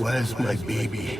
Where's my baby?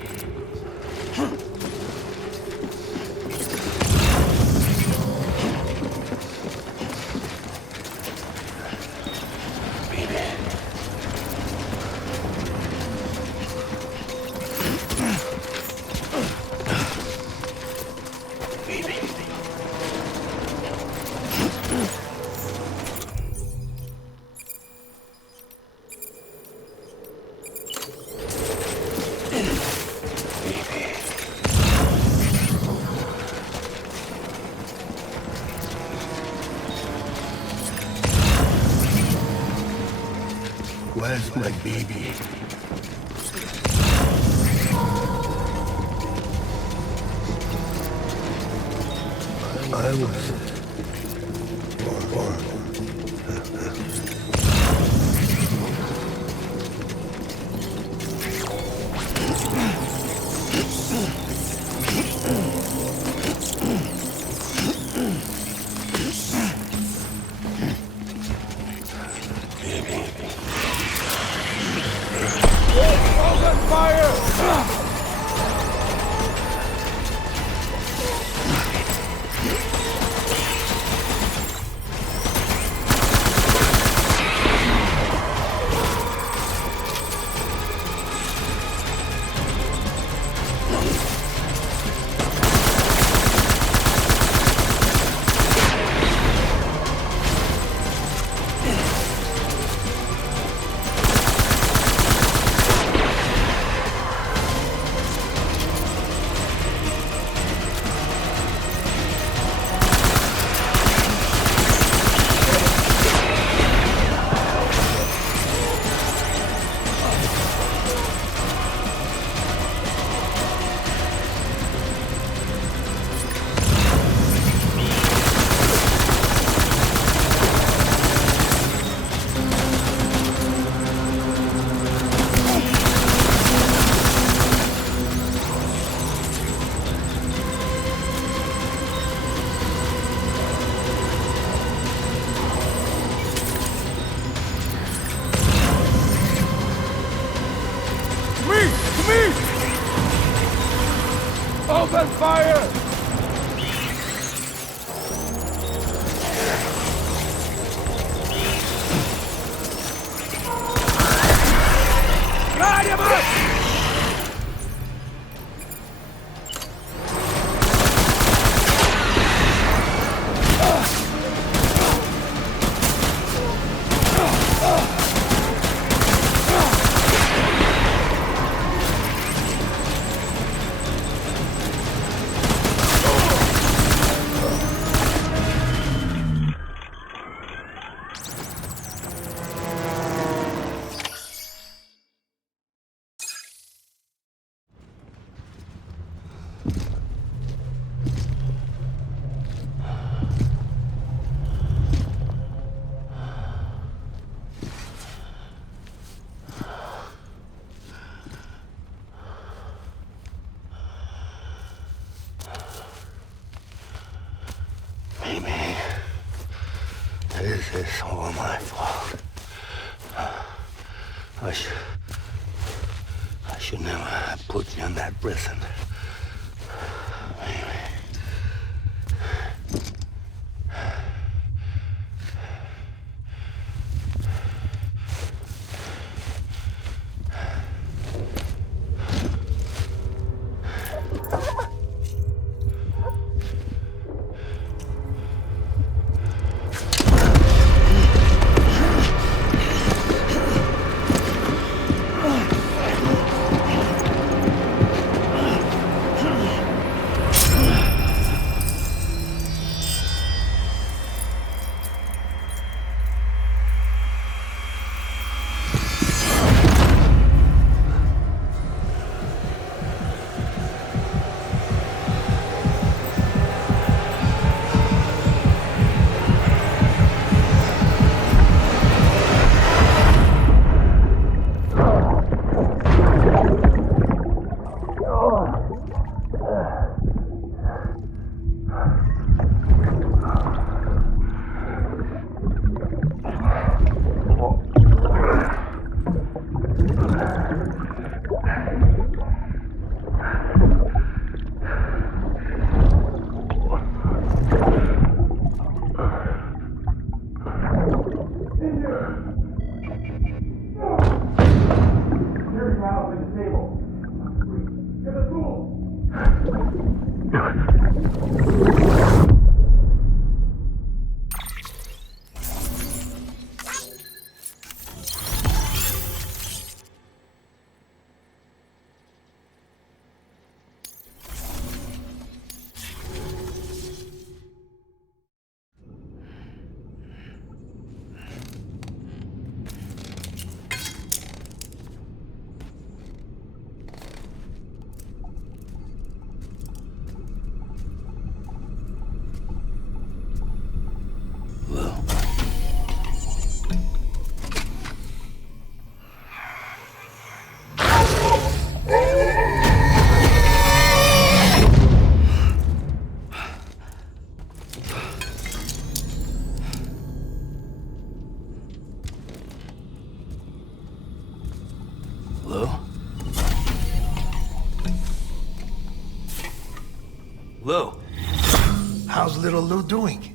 Where's my baby? I was born. Open fire! Got him up! This is all my fault. I should never have put you in that prison. Lou. Lou? Lou? How's little Lou doing?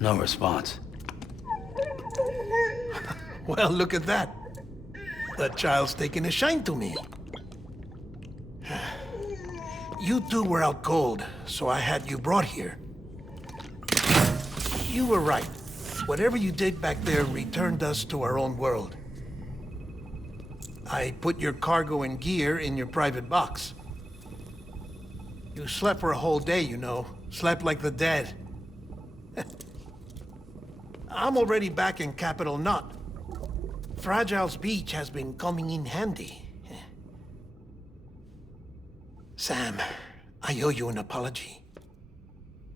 No response. Well, look at that. The child's taking a shine to me. You two were out cold, so I had you brought here. You were right. Whatever you did back there returned us to our own world. I put your cargo and gear in your private box. You slept for a whole day, you know. Slept like the dead. I'm already back in Capital Knot. Fragile's beach has been coming in handy. Sam, I owe you an apology.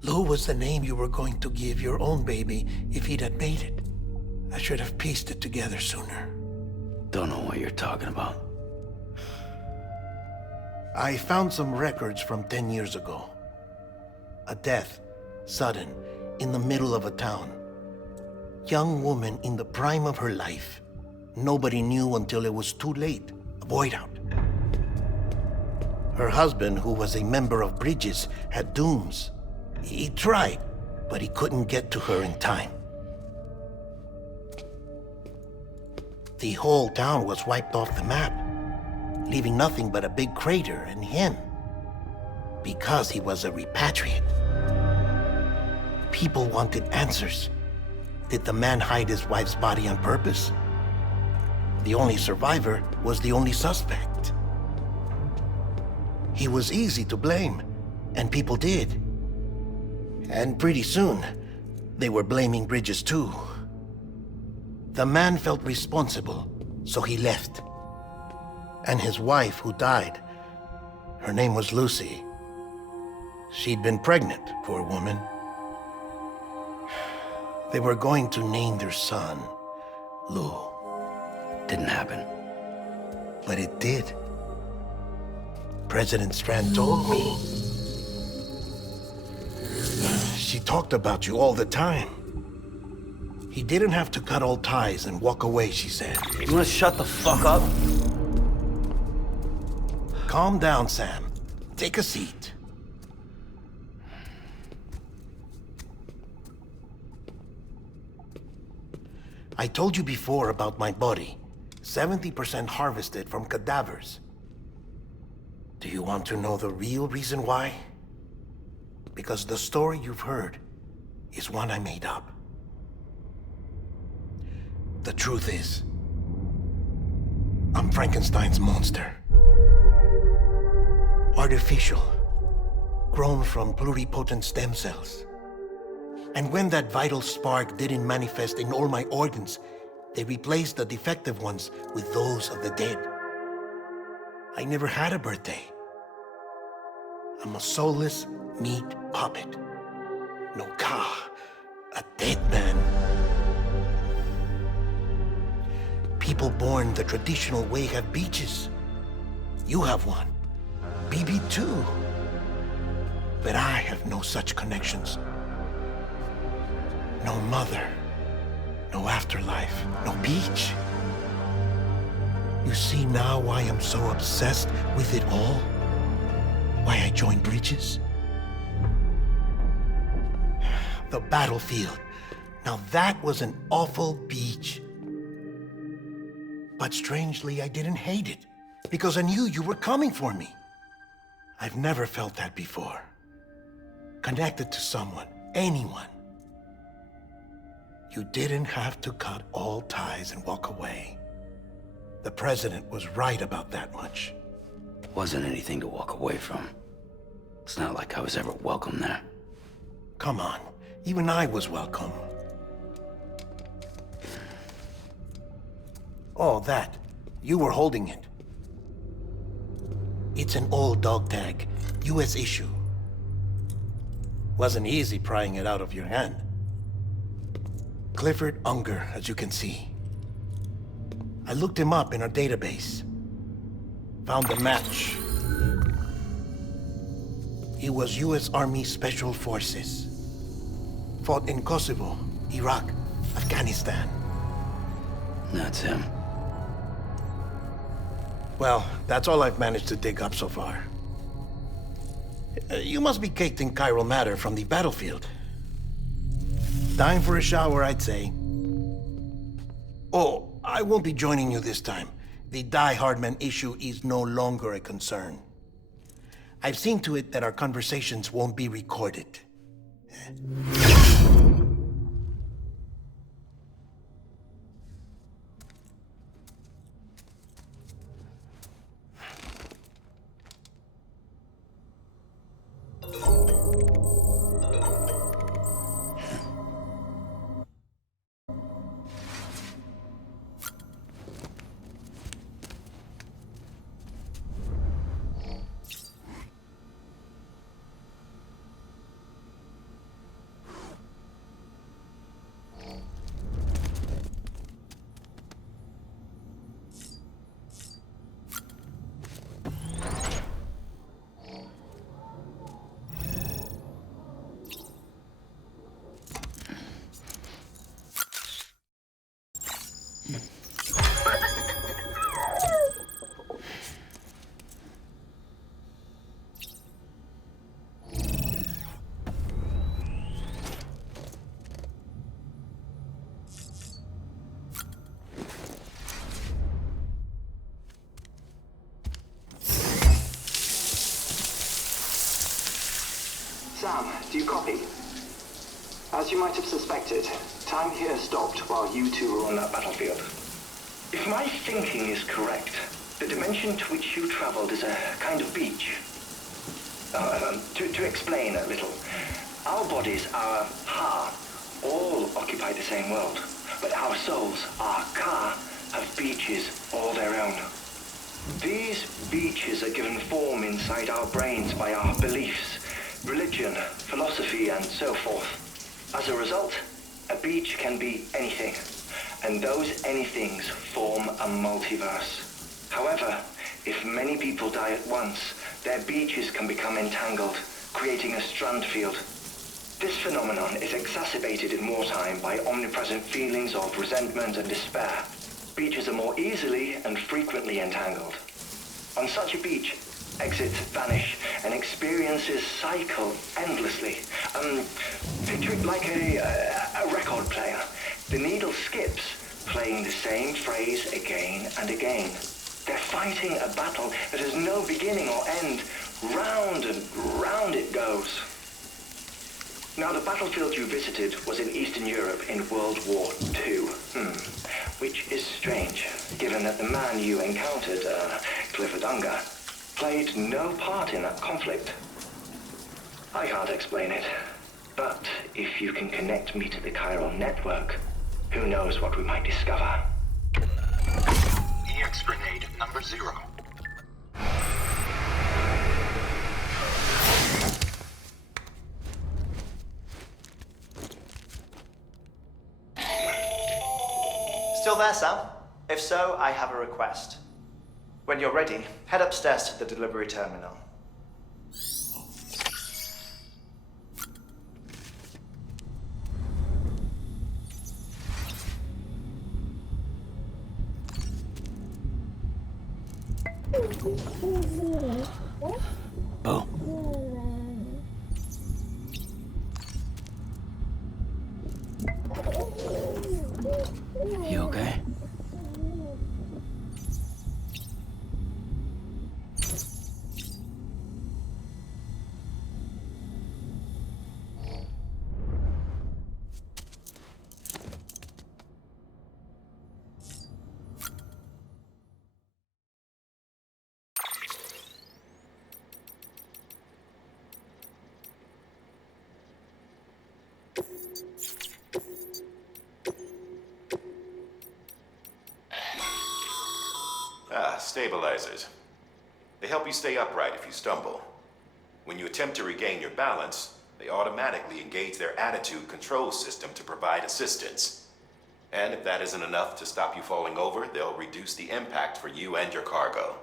Lou was the name you were going to give your own baby if he'd had made it. I should have pieced it together sooner. Don't know what you're talking about. I found some records from 10 years ago. A death, sudden, in the middle of a town. Young woman in the prime of her life. Nobody knew until it was too late. A void out. Her husband, who was a member of Bridges, had dooms. He tried, but he couldn't get to her in time. The whole town was wiped off the map, leaving nothing but a big crater and him. Because he was a repatriate. People wanted answers. Did the man hide his wife's body on purpose? The only survivor was the only suspect. He was easy to blame, and people did. And pretty soon, they were blaming Bridges too. The man felt responsible, so he left. And his wife, who died, her name was Lucy. She'd been pregnant, poor woman. They were going to name their son Lou. Didn't happen. But it did. President Strand told me. She talked about you all the time. He didn't have to cut all ties and walk away, she said. You wanna shut the fuck up? Calm down, Sam. Take a seat. I told you before about my body. 70% harvested from cadavers. Do you want to know the real reason why? Because the story you've heard is one I made up. The truth is, I'm Frankenstein's monster. Artificial, grown from pluripotent stem cells. And when that vital spark didn't manifest in all my organs, they replaced the defective ones with those of the dead. I never had a birthday. I'm a soulless meat puppet. No ka, a dead man. People born the traditional way have beaches. You have one. BB too. But I have no such connections. No mother. No afterlife. No beach. You see now why I'm so obsessed with it all? Why I joined Bridges? The battlefield. Now that was an awful beach. But strangely, I didn't hate it. because I knew you were coming for me. I've never felt that before. Connected to someone, anyone. You didn't have to cut all ties and walk away. The president was right about that much. Wasn't anything to walk away from. It's not like I was ever welcome there. Come on, even I was welcome. Oh, that. You were holding it. It's an old dog tag, US issue. Wasn't easy prying it out of your hand. Clifford Unger, as you can see. I looked him up in our database. Found a match. He was US Army Special Forces. Fought in Kosovo, Iraq, Afghanistan. That's him. Well, that's all I've managed to dig up so far. You must be caked in chiral matter from the battlefield. Time for a shower, I'd say. Oh, I won't be joining you this time. The Die Hardman issue is no longer a concern. I've seen to it that our conversations won't be recorded. Sam, do you copy? As you might have suspected, time here stopped while you two were on that battlefield. If my thinking is correct, the dimension to which you traveled is a kind of beach. To explain a little, our bodies, our Ha, all occupy the same world, but our souls, our Ka, have beaches all their own. These beaches are given form inside our brains by our beliefs, religion, philosophy, and so forth. As a result, a beach can be anything, and those anythings form a multiverse. However, if many people die at once, their beaches can become entangled, creating a strand field. This phenomenon is exacerbated in wartime by omnipresent feelings of resentment and despair. Beaches are more easily and frequently entangled. On such a beach, exits vanish and experiences cycle endlessly. Picture it like a record player. The needle skips, playing the same phrase again and again. They're fighting a battle that has no beginning or end. Round and round it goes. Now, the battlefield you visited was in Eastern Europe in World War II. Which is strange, given that the man you encountered, Clifford Unger, played no part in that conflict. I can't explain it, but if you can connect me to the chiral network, who knows what we might discover. EX grenade number 0. Still there, Sam? If so, I have a request. When you're ready, head upstairs to the delivery terminal. Bo. You okay? Stabilizers. They help you stay upright if you stumble. When you attempt to regain your balance, they automatically engage their attitude control system to provide assistance. And if that isn't enough to stop you falling over, they'll reduce the impact for you and your cargo.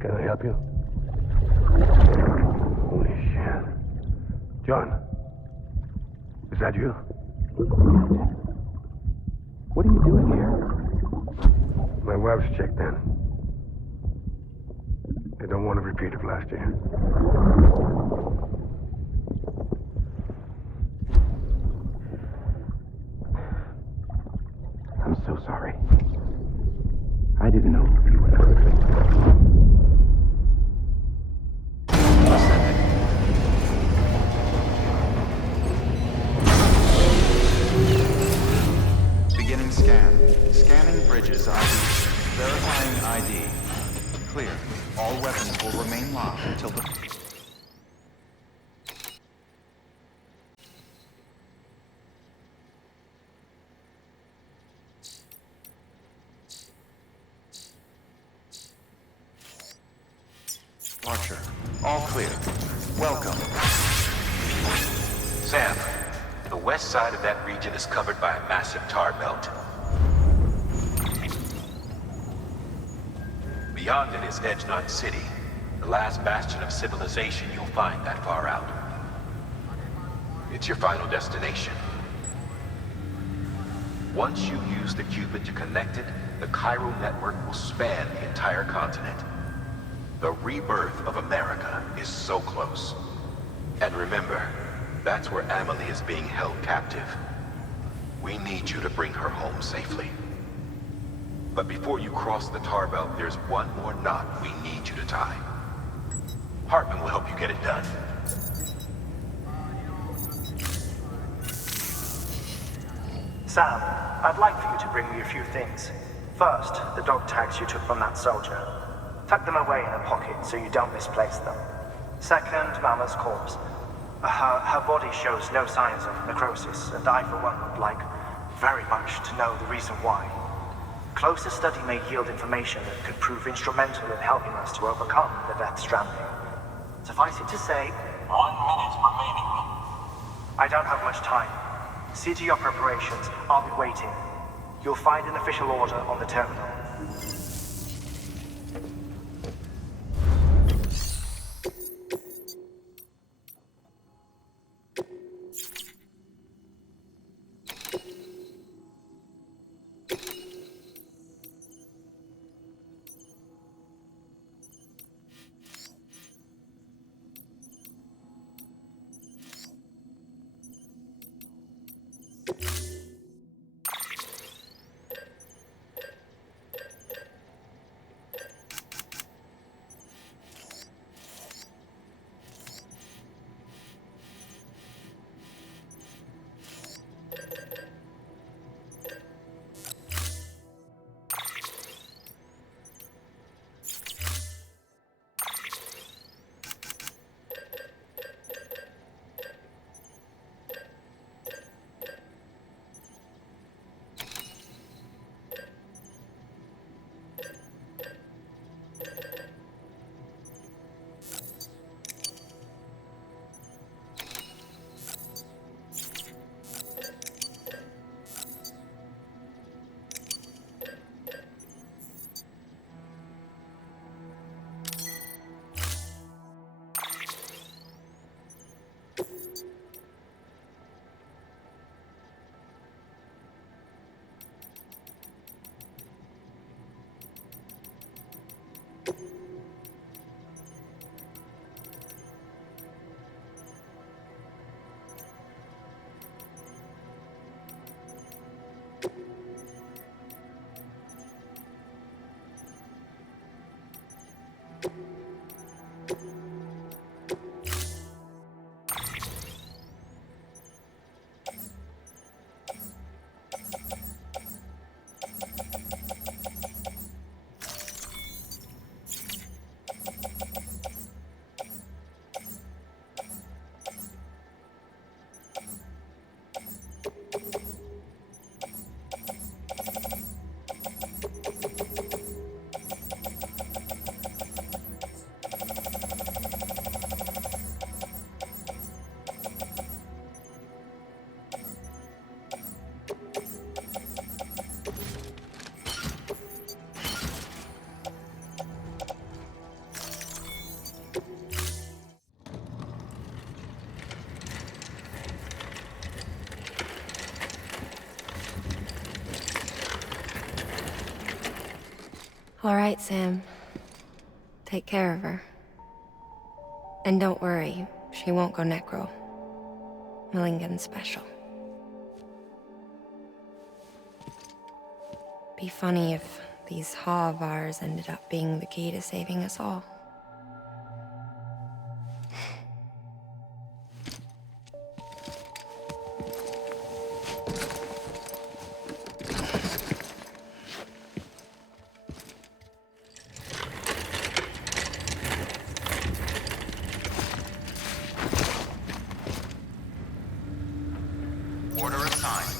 Can I help you? Holy shit. John, is that you? What are you doing here? My wife's checked in. They don't want a repeat of last year. I'm so sorry. I didn't know you were coming. Beginning scan. Scanning bridges ID. Verifying ID. Clear. All weapons will remain locked until the... Archer. All clear. Welcome. Sam, the west side of that region is covered by a massive tar belt. Beyond it is Edgenut City, the last bastion of civilization you'll find that far out. It's your final destination. Once you use the Cupid to connect it, the Cairo network will span the entire continent. The rebirth of America is so close. And remember, that's where Amelie is being held captive. We need you to bring her home safely. But before you cross the tar belt, there's one more knot we need you to tie. Hartman will help you get it done. Sam, I'd like for you to bring me a few things. First, the dog tags you took from that soldier. Tuck them away in a pocket so you don't misplace them. Second, Mama's corpse. Her body shows no signs of necrosis, and I, for one, would like very much to know the reason why. Closer study may yield information that could prove instrumental in helping us to overcome the Death Stranding. Suffice it to say, 1 minute remaining. I don't have much time. See to your preparations. I'll be waiting. You'll find an official order on the terminal. All right, Sam. Take care of her. And don't worry, she won't go necro. Millingen's special. Be funny if these Ha of ours ended up being the key to saving us all. Order assigned.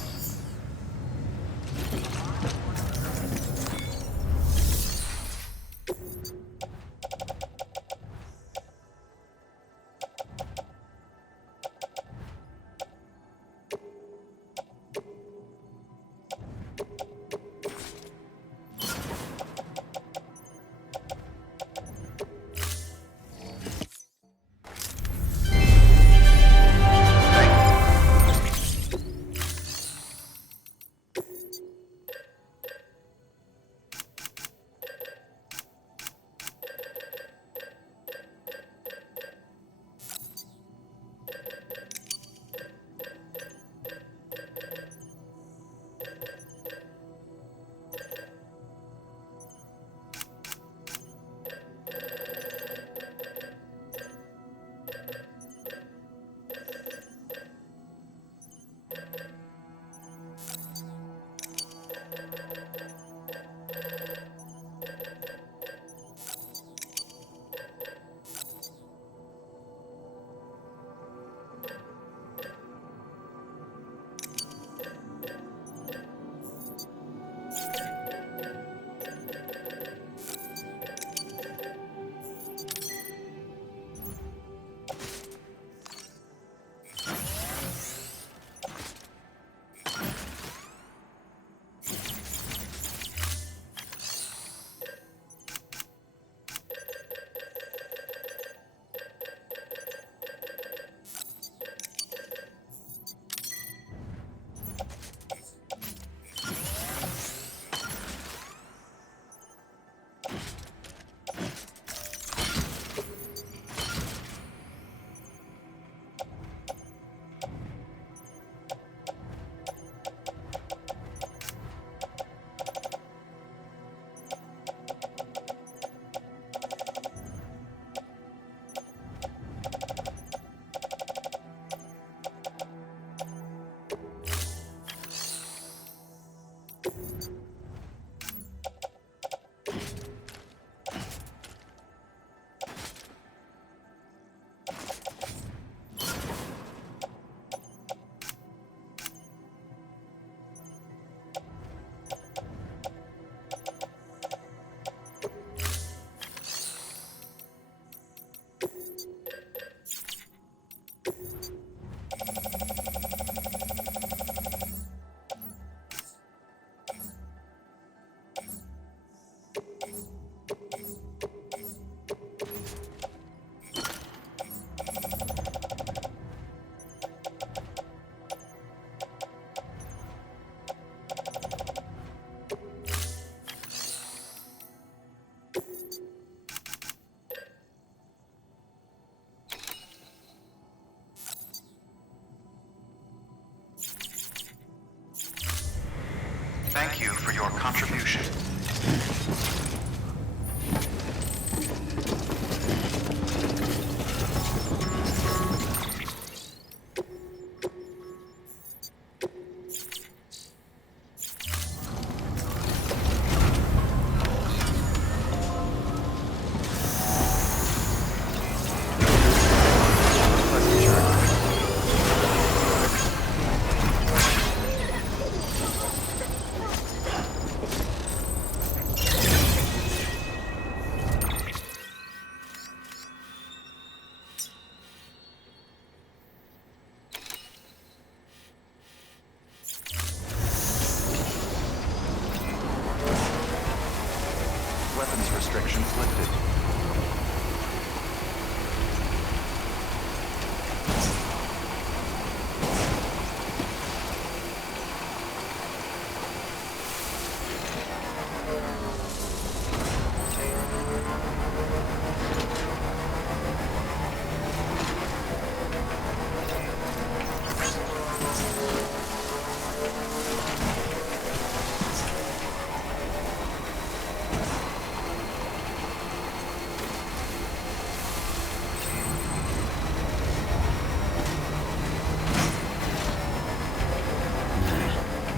Weapons restrictions lifted.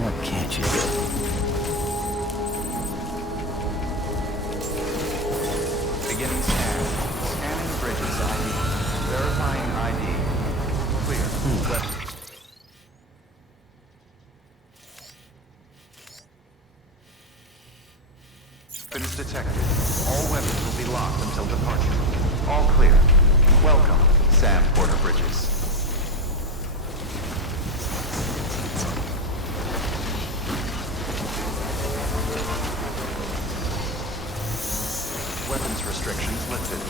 What can't you do? Beginning scan. Scanning bridges ID. Verifying ID. Clear. Weapons detected. All weapons will be locked until departure. All clear. Welcome, Sam Porter Bridges. Weapons restrictions lifted.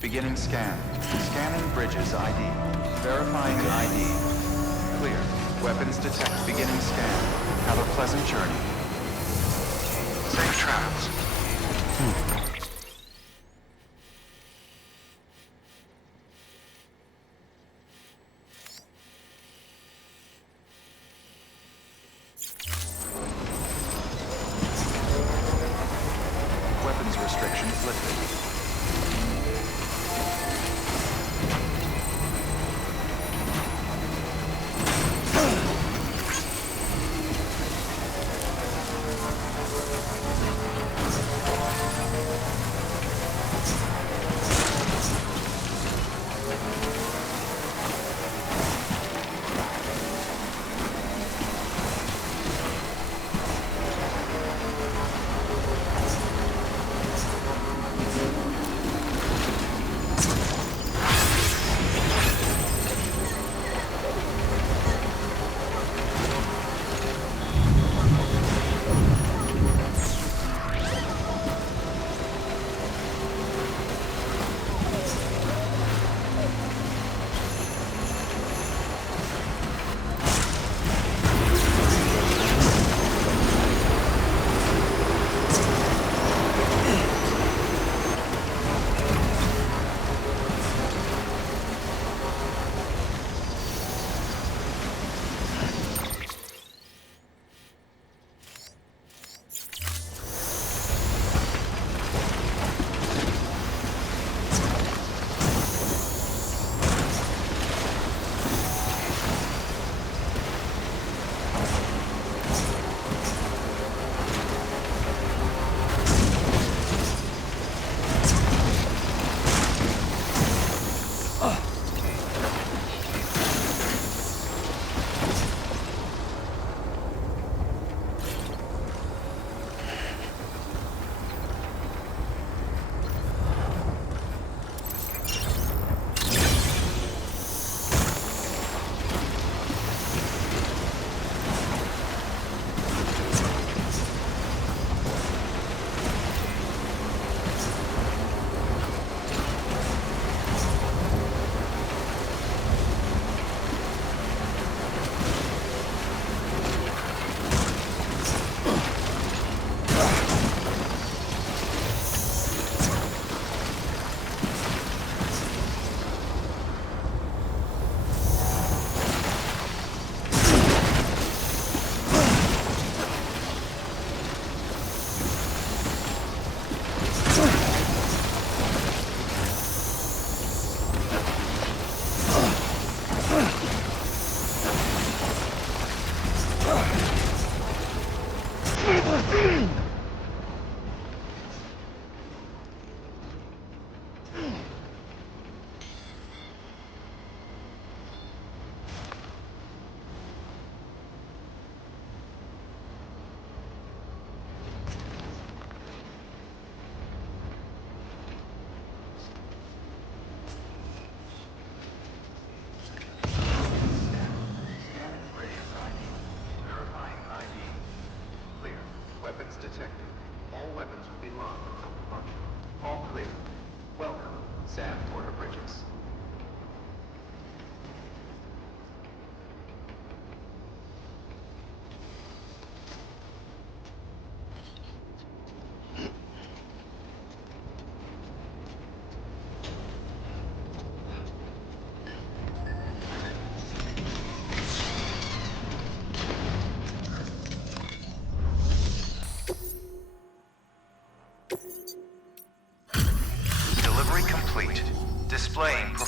Beginning scan. Scanning bridges ID. Verifying ID. Clear. Weapons detect. Beginning scan. Have a pleasant journey. Safe travels. Weapons restrictions lifted.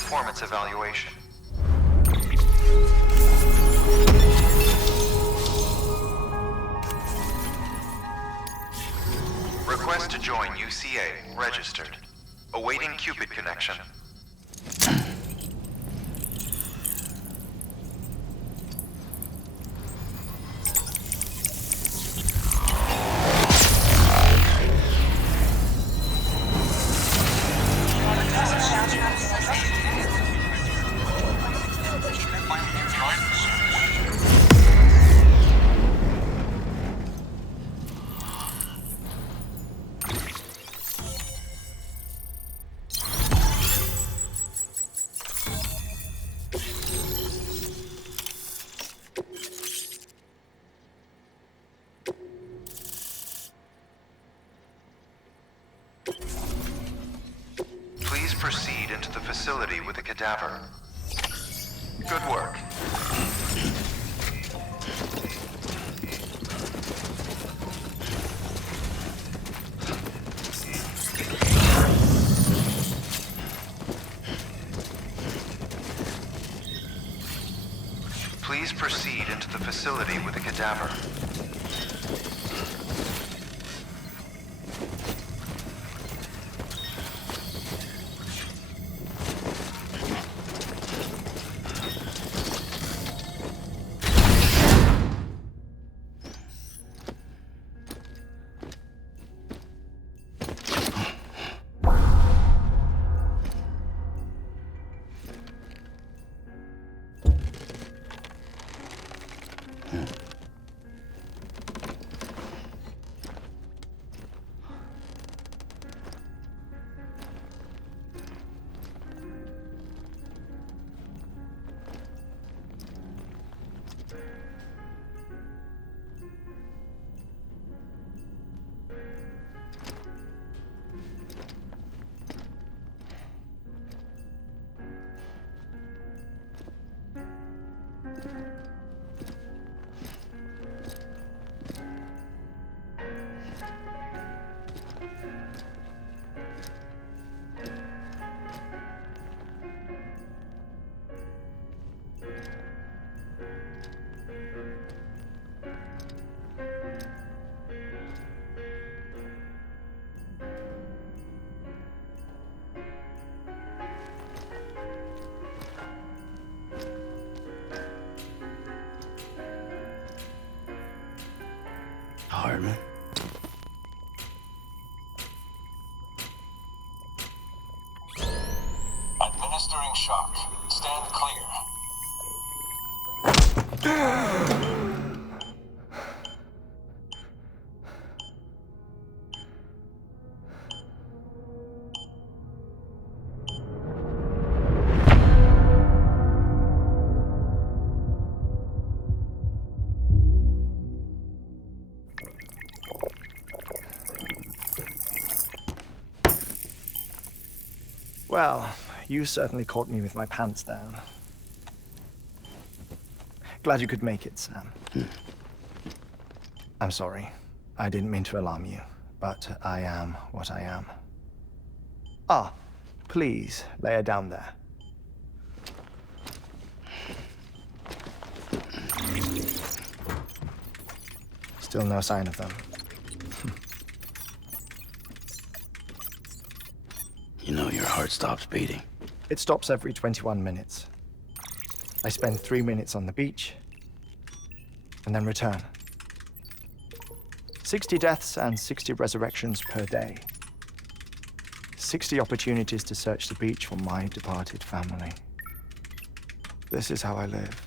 performance evaluation. Request to join UCA. Registered. Awaiting Cupid connection. Please proceed into the facility with the cadaver. Good work. Please proceed into the facility with the cadaver. Hardman. Administering shock. Stand clear. Well, you certainly caught me with my pants down. Glad you could make it, Sam. I'm sorry. I didn't mean to alarm you, but I am what I am. Ah, please, lay her down there. Still no sign of them. You know your heart stops beating. It stops every 21 minutes. I spend 3 minutes on the beach, and then return. 60 deaths and 60 resurrections per day. 60 opportunities to search the beach for my departed family. This is how I live.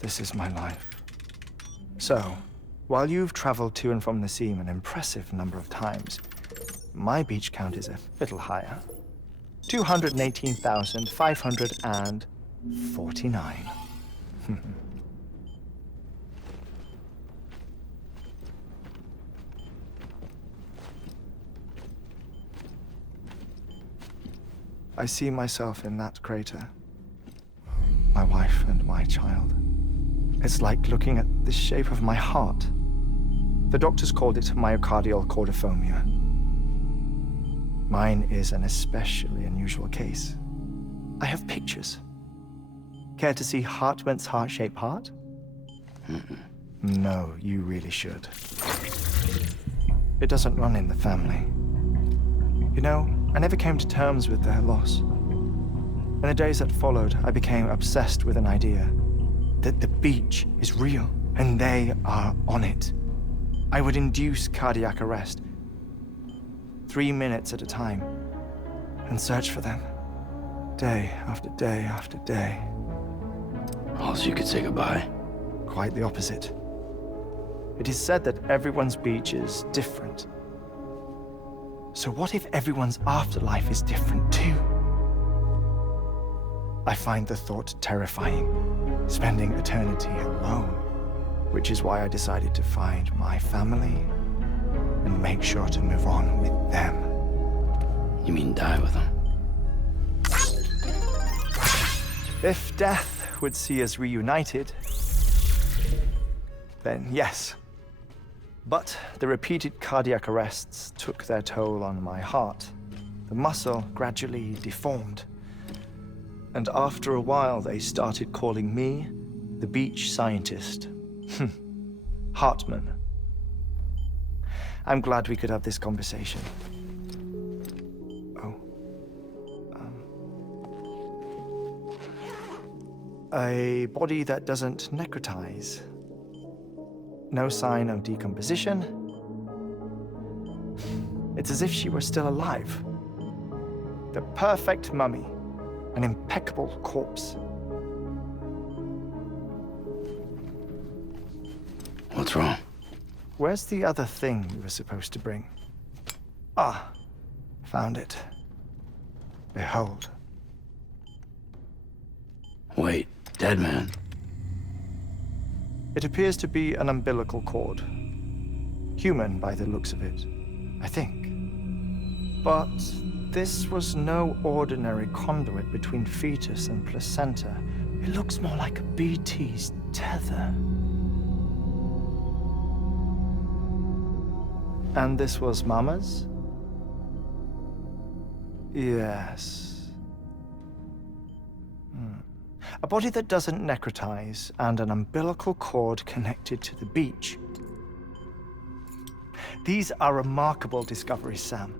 This is my life. So, while you've traveled to and from the scene an impressive number of times, my beach count is a little higher. 218,549. I see myself in that crater. My wife and my child. It's like looking at the shape of my heart. The doctors called it myocardial cordiformia. Mine is an especially unusual case. I have pictures. Care to see Hartman's heart-shaped heart? No, you really should. It doesn't run in the family. You know, I never came to terms with their loss. In the days that followed, I became obsessed with an idea that the beach is real and they are on it. I would induce cardiac arrest, 3 minutes at a time, and search for them, day after day after day. Oh, so you could say goodbye? Quite the opposite. It is said that everyone's beach is different. So what if everyone's afterlife is different too? I find the thought terrifying, spending eternity alone, which is why I decided to find my family and make sure to move on with them. You mean die with them? If death would see us reunited, then yes. But the repeated cardiac arrests took their toll on my heart. The muscle gradually deformed. And after a while, they started calling me the beach scientist. Hartman. I'm glad we could have this conversation. Oh. A body that doesn't necrotize. No sign of decomposition. It's as if she were still alive. The perfect mummy. An impeccable corpse. What's wrong? Where's the other thing you were supposed to bring? Ah, found it. Behold. Wait, dead man? It appears to be an umbilical cord. Human by the looks of it, I think. But this was no ordinary conduit between fetus and placenta. It looks more like a BT's tether. And this was Mama's? Yes. A body that doesn't necrotize and an umbilical cord connected to the beach. These are remarkable discoveries, Sam.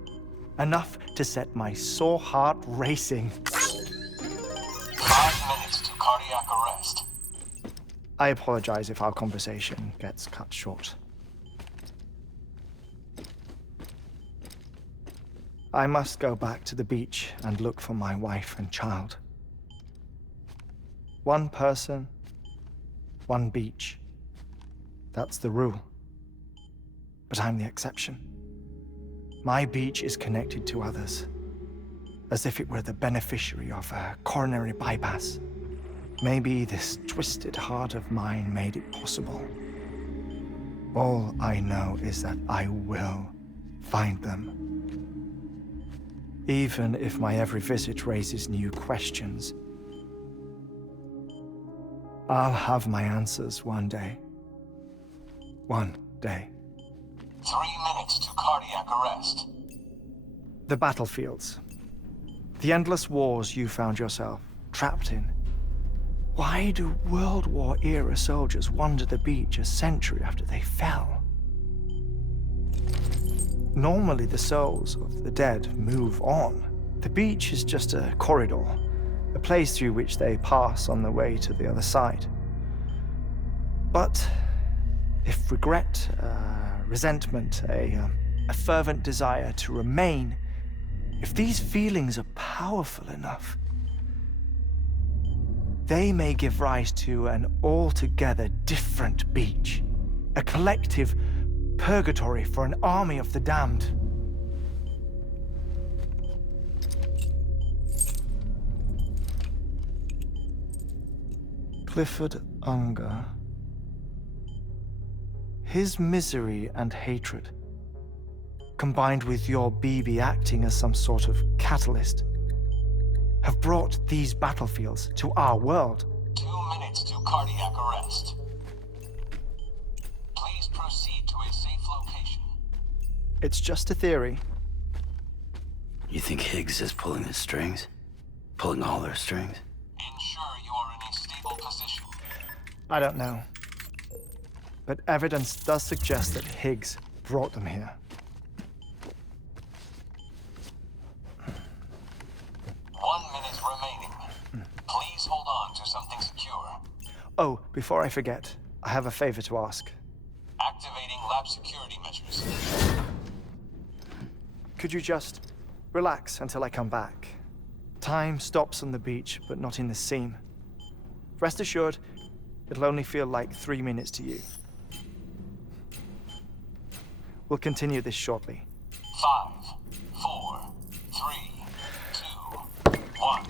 Enough to set my sore heart racing. 5 minutes to cardiac arrest. I apologize if our conversation gets cut short. I must go back to the beach and look for my wife and child. One person, one beach. That's the rule. But I'm the exception. My beach is connected to others, as if it were the beneficiary of a coronary bypass. Maybe this twisted heart of mine made it possible. All I know is that I will find them. Even if my every visit raises new questions, I'll have my answers one day. One day. 3 minutes to cardiac arrest. The battlefields. The endless wars you found yourself trapped in. Why do World War-era soldiers wander the beach a century after they fell? Normally, the souls of the dead move on. The beach is just a corridor, a place through which they pass on the way to the other side. But if regret, resentment, a fervent desire to remain, if these feelings are powerful enough, they may give rise to an altogether different beach, a collective purgatory for an army of the damned. Clifford Unger. His misery and hatred, combined with your BB acting as some sort of catalyst, have brought these battlefields to our world. 2 minutes to cardiac arrest. Please proceed to a safe location. It's just a theory. You think Higgs is pulling the strings? Pulling all their strings? Ensure you are in a stable position. I don't know. But evidence does suggest that Higgs brought them here. 1 minute remaining. Please hold on to something secure. Oh, before I forget, I have a favor to ask. Activating lab security measures. Could you just relax until I come back? Time stops on the beach, but not in the scene. Rest assured, it'll only feel like 3 minutes to you. We'll continue this shortly. 5, 4, 3, 2, 1.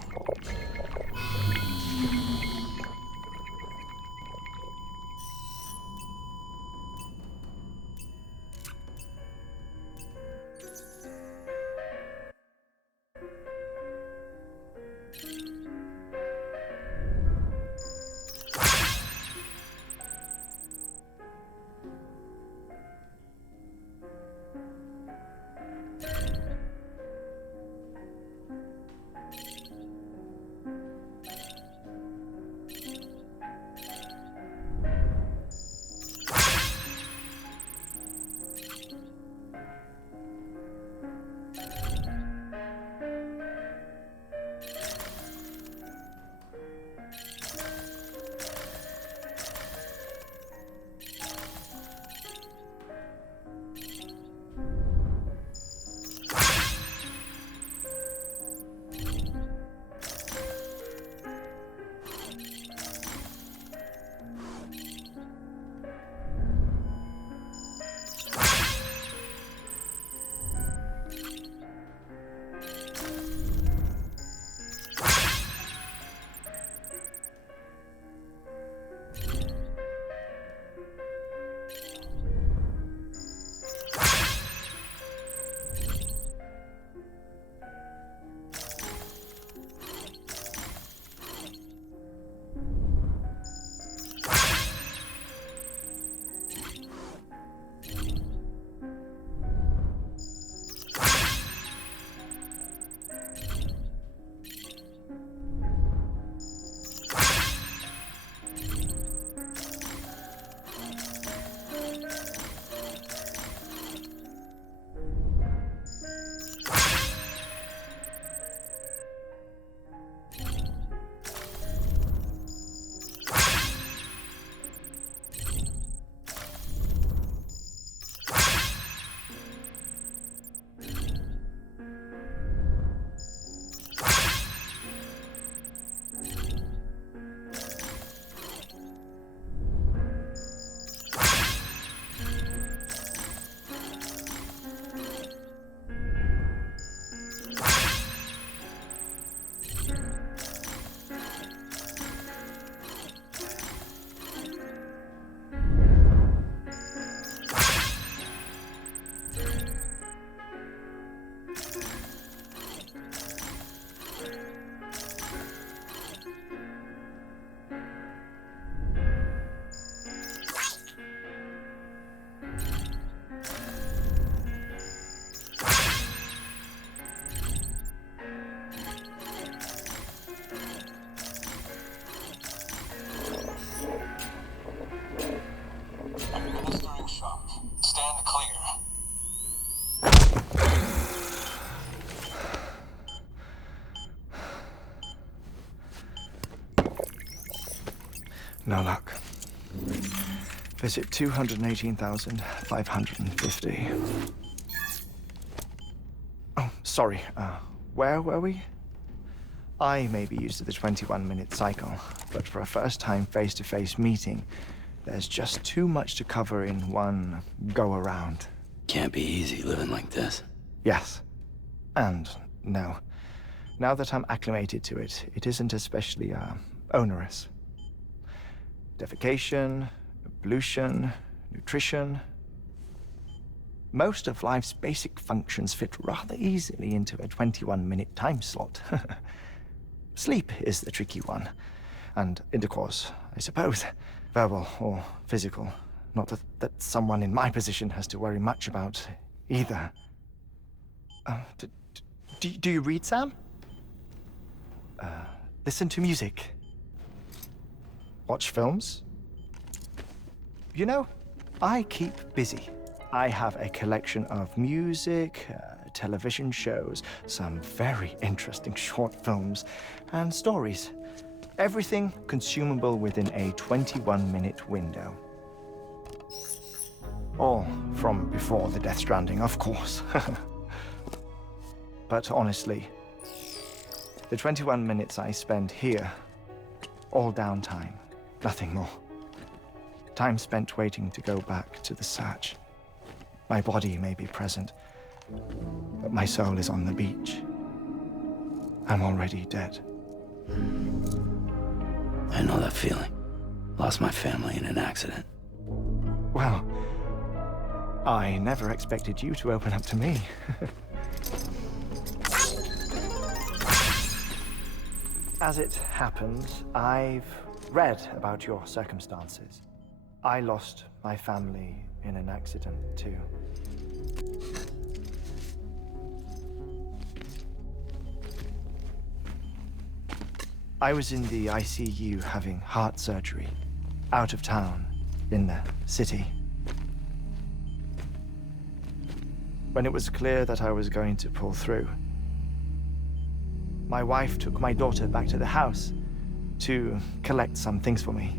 No luck. Visit 218,550. Oh, sorry. Where were we? I may be used to the 21-minute cycle, but for a first-time face-to-face meeting, there's just too much to cover in one go-around. Can't be easy living like this. Yes. And no. Now that I'm acclimated to it, it isn't especially, onerous. Defecation, ablution, nutrition. Most of life's basic functions fit rather easily into a 21-minute time slot. Sleep is the tricky one. And intercourse, I suppose. Verbal or physical. Not that someone in my position has to worry much about either. Do you read, Sam? listen to music. Watch films. You know, I keep busy. I have a collection of music, television shows, some very interesting short films, and stories. Everything consumable within a 21-minute window. All from before the Death Stranding, of course. But honestly, the 21 minutes I spend here, all downtime, nothing more. Time spent waiting to go back to the search. My body may be present, but my soul is on the beach. I'm already dead. I know that feeling. Lost my family in an accident. Well, I never expected you to open up to me. As it happens, I've read about your circumstances. I lost my family in an accident, too. I was in the ICU having heart surgery, out of town, in the city. When it was clear that I was going to pull through, my wife took my daughter back to the house to collect some things for me.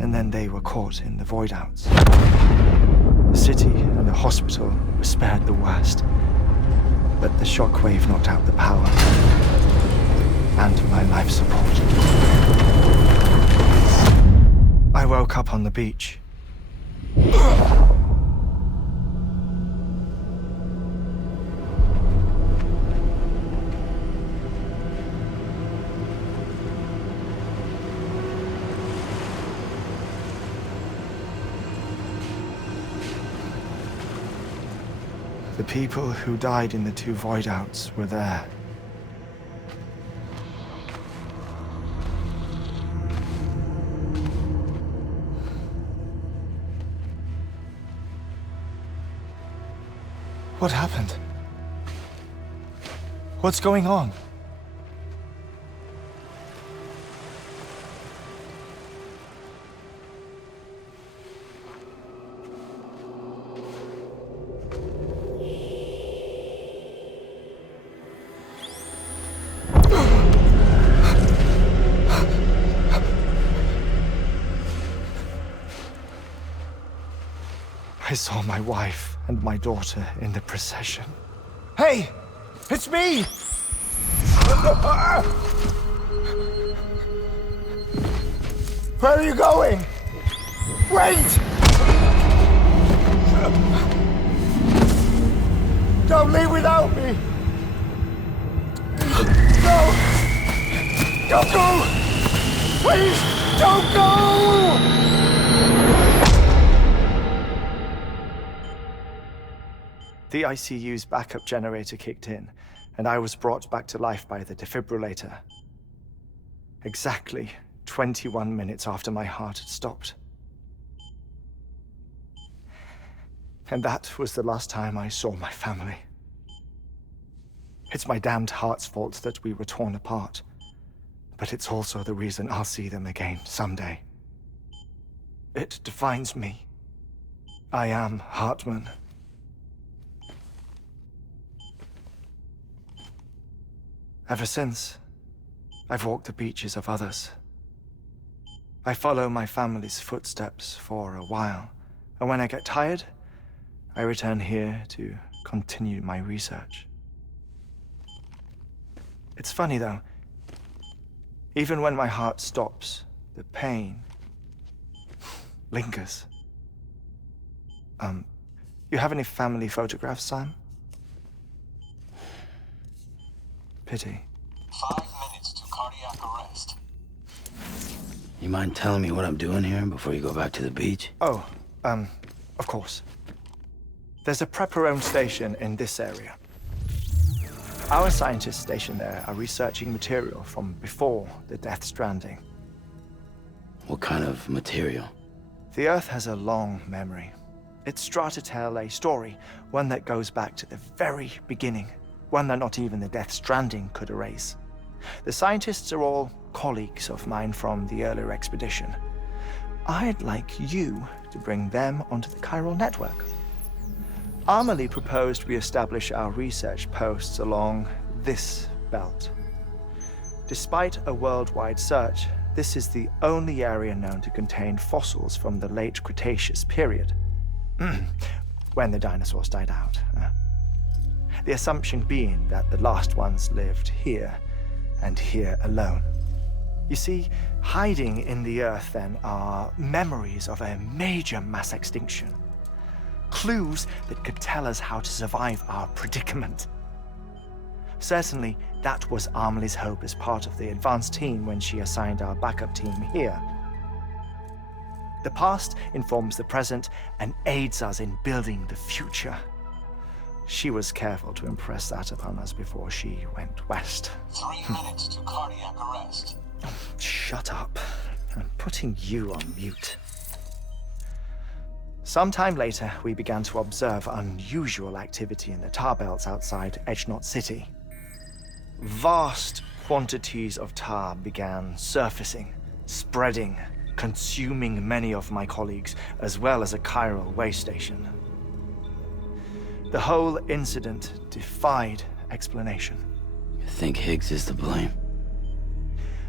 And then they were caught in the void outs. The city and the hospital were spared the worst, but the shockwave knocked out the power and my life support. I woke up on the beach. The people who died in the 2 void outs were there. What happened? What's going on? I saw my wife and my daughter in the procession. Hey! It's me! Where are you going? Wait! Don't leave without me! No! Don't go! Please, don't go! The ICU's backup generator kicked in, and I was brought back to life by the defibrillator. Exactly 21 minutes after my heart had stopped. And that was the last time I saw my family. It's my damned heart's fault that we were torn apart, but it's also the reason I'll see them again someday. It defines me. I am Hartman. Ever since, I've walked the beaches of others. I follow my family's footsteps for a while, and when I get tired, I return here to continue my research. It's funny though, even when my heart stops, the pain lingers. You have any family photographs, Sam? Pity. 5 minutes to cardiac arrest. You mind telling me what I'm doing here before you go back to the beach? Oh, of course. There's a Prepperone station in this area. Our scientists stationed there are researching material from before the Death Stranding. What kind of material? The Earth has a long memory. It's trying to tell a story, one that goes back to the very beginning. one that not even the Death Stranding could erase. The scientists are all colleagues of mine from the earlier expedition. I'd like you to bring them onto the chiral network. Amelie proposed we establish our research posts along this belt. Despite a worldwide search, this is the only area known to contain fossils from the late Cretaceous period, when the dinosaurs died out. The assumption being that the last ones lived here, and here alone. You see, hiding in the Earth then are memories of a major mass extinction. Clues that could tell us how to survive our predicament. Certainly, that was Amelie's hope as part of the advanced team when she assigned our backup team here. The past informs the present and aids us in building the future. She was careful to impress that upon us before she went west. 3 minutes to cardiac arrest. Shut up. I'm putting you on mute. Sometime later, we began to observe unusual activity in the tar belts outside Edgenot City. Vast quantities of tar began surfacing, spreading, consuming many of my colleagues, as well as a chiral way station. The whole incident defied explanation. You think Higgs is to blame?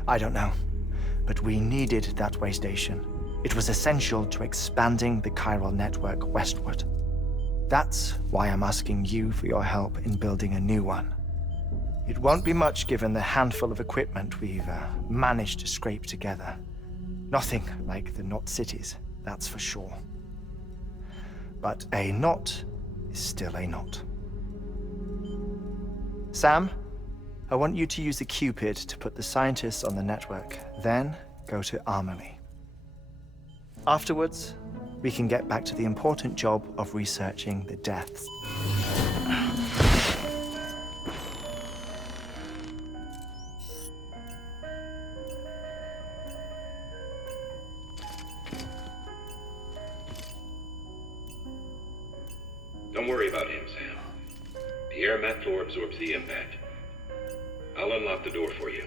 I don't know, but we needed that way station. It was essential to expanding the chiral network westward. That's why I'm asking you for your help in building a new one. It won't be much given the handful of equipment we've managed to scrape together. Nothing like the knot cities, that's for sure. But a knot is still a knot. Sam, I want you to use the Cupid to put the scientists on the network, then go to Amelie. Afterwards, we can get back to the important job of researching the deaths. Don't worry about him, Sam. The air mat floor absorbs the impact. I'll unlock the door for you.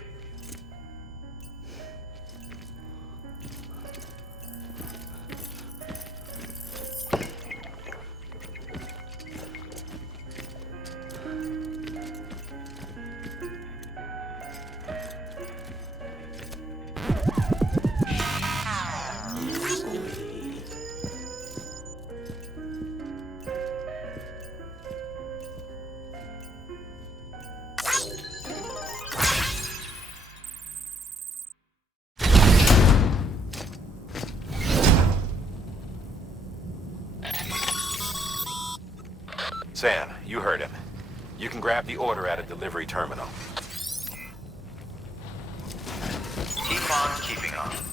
Sam, you heard him. You can grab the order at a delivery terminal. Keep on keeping on.